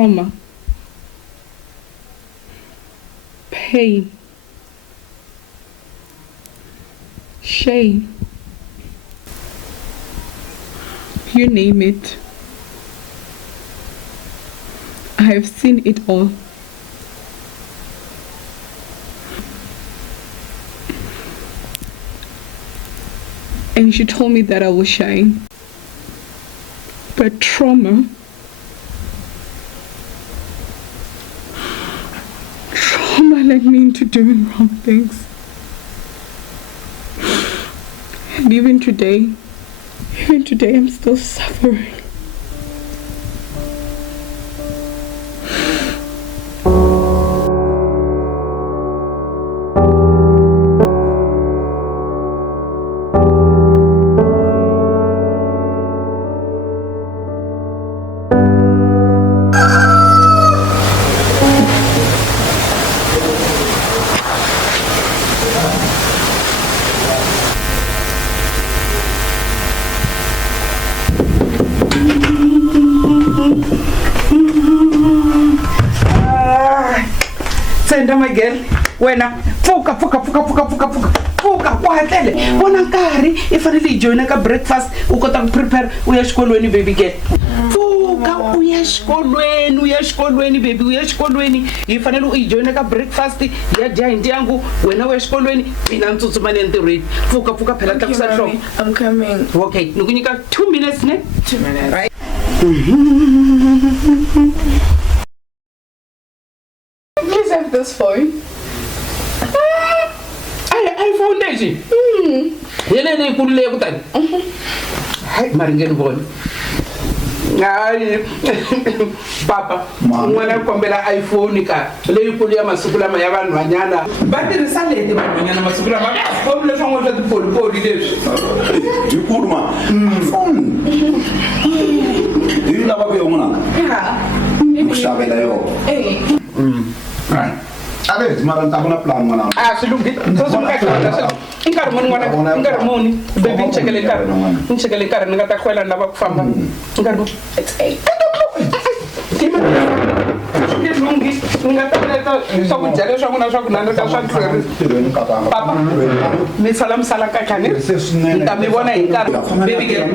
trauma, pain, shame, you name it. I have seen it all. And she told me that I will shine. But trauma led me into doing wrong things. And even today, I'm still suffering. Senda my girl, wena pfuka wa tele bona nkarhi I fanele join ka breakfast u kota ku prepare u ya xikolweni baby girl. Pfuka u ya xikolweni baby u ya xikolweni I fanele u join ka breakfast ya dya hi ndyangu wena u ya xikolweni mina ntsutsuma le ntirhweni. Pfuka phela tlakusa nhloko. I'm coming. Okay, ni ku nyika 2 minutes ne? 2 minutes. Right. Please have this phone. iPhone lexi. Yelene ikulu leyi kutani. Hayi mari ngeni vona. Hayi papa n'wana kombela iPhone ka leyi ikulu ya masiku lama ya vanhu vanyana va tirhisa leti vanhu vanyana masiku lama phone leswi n'wana swa tipolipoli leswi ikulu ma phone yi lava ku yona ku xavela yona right ave mara nta kuna plan mwana silungi inkarhi muni baby nchekele nkarhi ni nga ta khwela lava ku famba nkarhi it's 8 lungi nga ta leta swakudya leswi n'wina swa ku nandzika swa tirhweni papa mi tsala misala kahlani ni ta mi vona hi nkarhi baby girl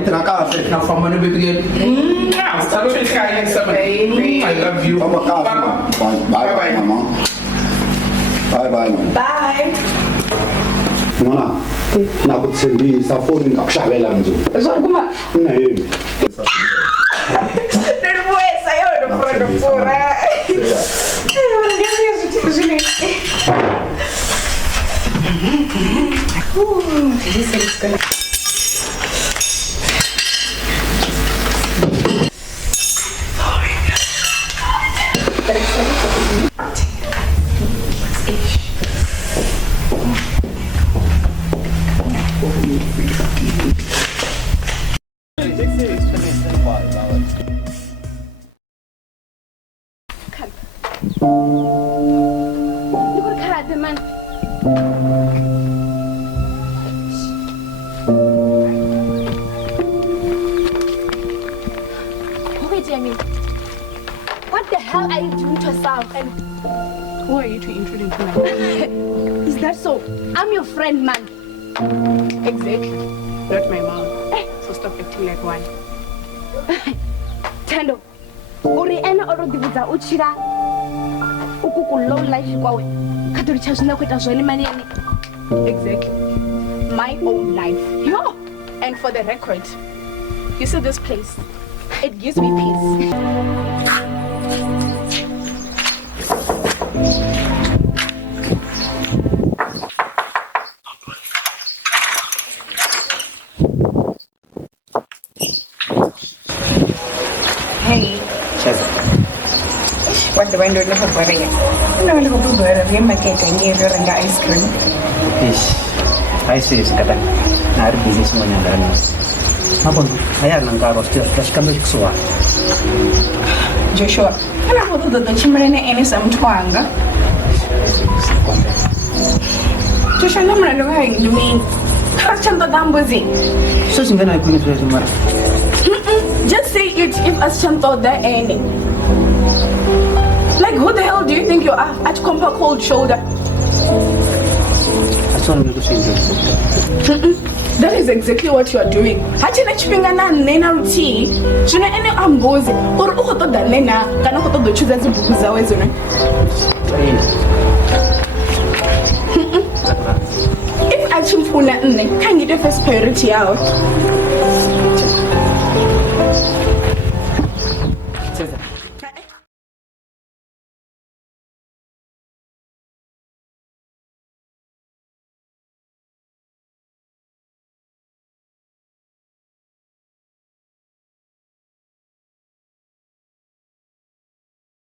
na famba ni baby girl I love you bye mama bye Bye. mwana na ku tshembisa phone nga ku xavela mundzuku swa kuma nayini Nervosa yo no puedo pura. This is good. What the hell are you doing to yourself? And Who are you to intrude into my life? is that so? I'm your friend, man. Exactly. Not my mom. So stop acting like one. Tendo, uri ena oro dibuza uchira ukuku low life kwawe. Katori chashina kweta zwani maniani. Exactly. My own life. Yo! And for the record, you see this place? It gives me peace. Hey, Cheza. what do I do for butter? No, no, butter. We make it and give her ice cream. Ish, I say it's kata. Na ari busy semuanya dalam. Apa tu? Ayah nangkar roster, flash kamera kesuar. Joshua, ana foto da chimere ne ene sam twanga. Joshua, no mna lo hayi ndumi. Karachanta dambuzi. So singana ikuni tu semua. Just say it if as chanto da ene. Like, who the hell do you think you are at Compa Cold Shoulder? That's all I'm going to say. That is exactly what you are doing. Hachina chipingana nena ruti. Chuna ene ambozi. Or ukoto da nena. Kana koto do chuza zibukuza wezune. If I chimfuna nne, can you the first priority out?